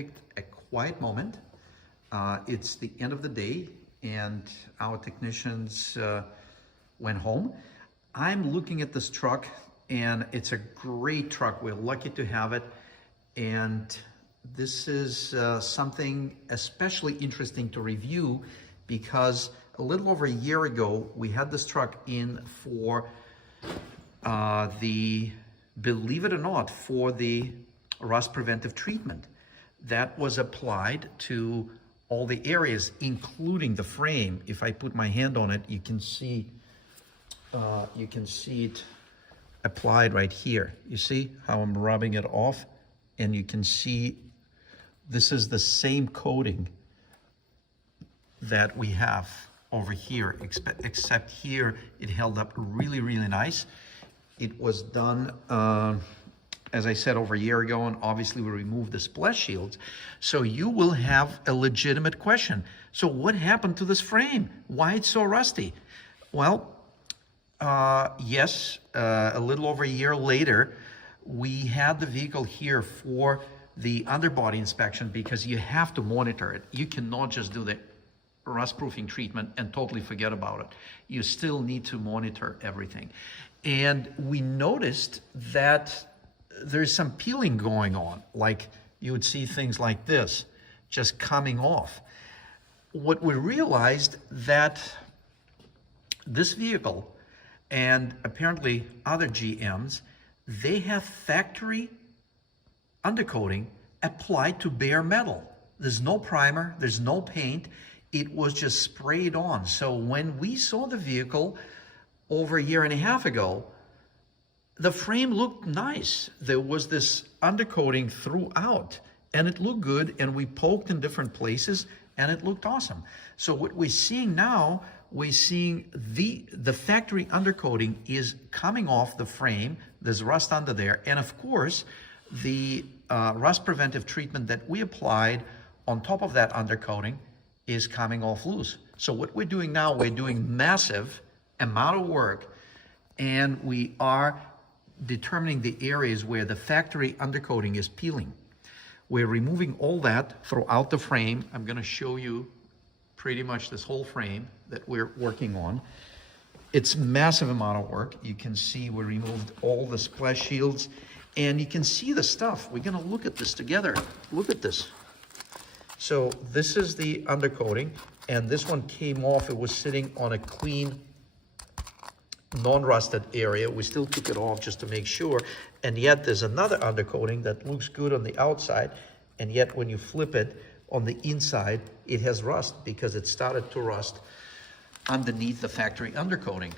picked a quiet moment. It's the end of the day and our technicians went home. I'm looking at this truck and it's a great truck. We're lucky to have it. And this is something especially interesting to review because a little over a year ago, we had this truck in for believe it or not, for the rust preventive treatment that was applied to all the areas, including the frame. If I put my hand on it, you can see it applied right here. You see how I'm rubbing it off? And you can see this is the same coating that we have over here, except here it held up really, really nice. It was done, as I said, over a year ago, and obviously we removed the splash shields. So you will have a legitimate question. So what happened to this frame? Why it's so rusty? Well, yes, a little over a year later, we had the vehicle here for the underbody inspection because you have to monitor it. You cannot just do the rust proofing treatment and totally forget about it. You still need to monitor everything. And we noticed that there's some peeling going on, like you would see things like this just coming off. What we realized that this vehicle and apparently other GMs, they have factory undercoating applied to bare metal. There's no primer, there's no paint. It was just sprayed on. So when we saw the vehicle over a year and a half ago, the frame looked nice. There was this undercoating throughout and it looked good, and we poked in different places and it looked awesome. So what we're seeing now, we're seeing the factory undercoating is coming off the frame. There's rust under there. And of course, the rust preventive treatment that we applied on top of that undercoating is coming off loose. So what we're doing now, we're doing massive amount of work, and we are determining the areas where the factory undercoating is peeling. We're removing all that throughout the frame. I'm going to show you pretty much this whole frame that we're working on. It's massive amount of work. You can see we removed all the splash shields, and you can see the stuff. We're going to look at this together. Look at this. So this is the undercoating, and this one came off. It was sitting on a clean, non-rusted area. We still took it off just to make sure. And yet there's another undercoating that looks good on the outside, and yet when you flip it on the inside, it has rust because it started to rust underneath the factory undercoating.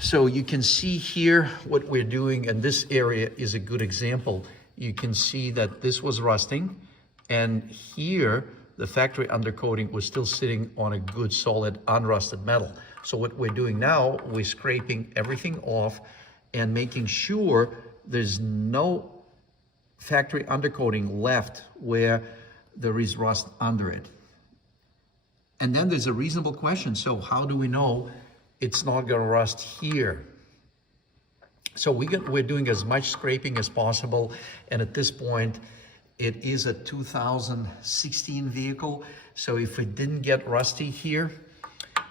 So you can see here what we're doing, and this area is a good example. You can see that this was rusting, and here the factory undercoating was still sitting on a good solid unrusted metal. So what we're doing now, we're scraping everything off and making sure there's no factory undercoating left where there is rust under it. And then there's a reasonable question. So how do we know it's not going to rust here? So we're doing as much scraping as possible. And at this point, it is a 2016 vehicle. So if it didn't get rusty here,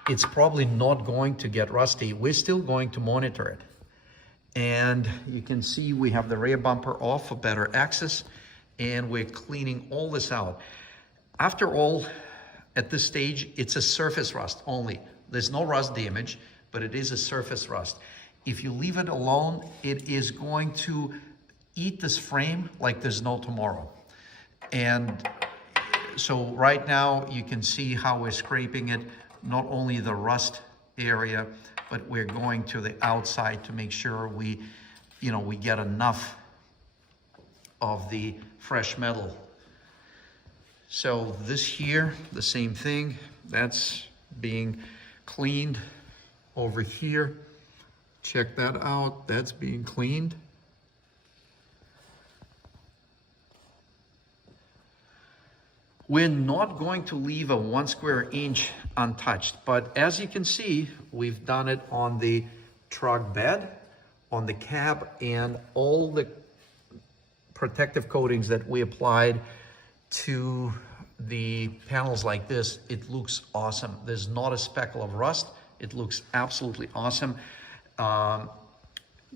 it's probably not going to get rusty. We're still going to monitor it. And you can see we have the rear bumper off for better access, and we're cleaning all this out. After all, at this stage, it's a surface rust only. There's no rust damage, but it is a surface rust. If you leave it alone, it is going to eat this frame like there's no tomorrow. And so right now you can see how we're scraping it, not only the rust area, but we're going to the outside to make sure we get enough of the fresh metal. So this here, the same thing, that's being cleaned over here. Check that out, that's being cleaned. We're not going to leave a 1 square inch untouched, but as you can see, we've done it on the truck bed, on the cab, and all the protective coatings that we applied to the panels like this, it looks awesome. There's not a speckle of rust. It looks absolutely awesome.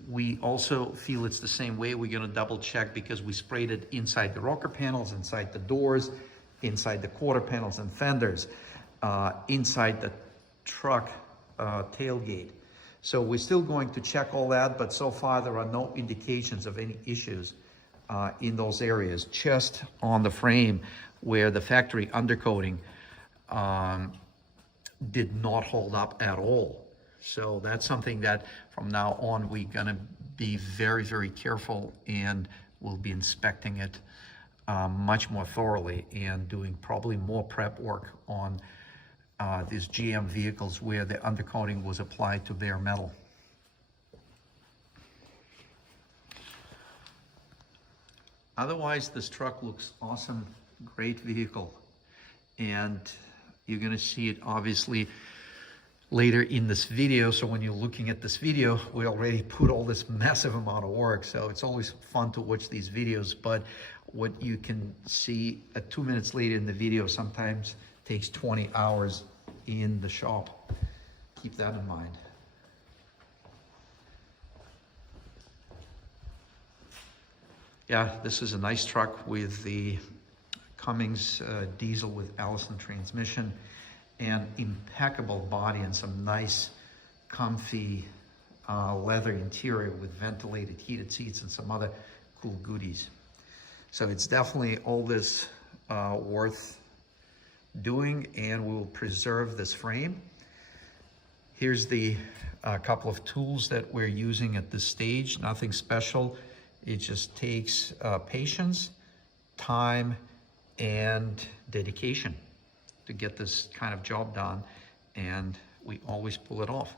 We also feel it's the same way. We're gonna double check because we sprayed it inside the rocker panels, inside the doors, inside the quarter panels and fenders, inside the truck tailgate. So we're still going to check all that, but so far there are no indications of any issues in those areas, just on the frame where the factory undercoating did not hold up at all. So that's something that from now on we're gonna be very, very careful, and we'll be inspecting it much more thoroughly and doing probably more prep work on these GM vehicles where the undercoating was applied to bare metal. Otherwise, this truck looks awesome, great vehicle. And you're gonna see it obviously later in this video. So when you're looking at this video, we already put all this massive amount of work. So it's always fun to watch these videos, but what you can see 2 minutes later in the video sometimes takes 20 hours in the shop. Keep that in mind. Yeah, this is a nice truck with the Cummins diesel with Allison transmission, and impeccable body and some nice comfy leather interior with ventilated heated seats and some other cool goodies. So it's definitely all this worth doing, and we will preserve this frame. Here's the couple of tools that we're using at this stage. Nothing special. It just takes patience, time, and dedication to get this kind of job done, and we always pull it off.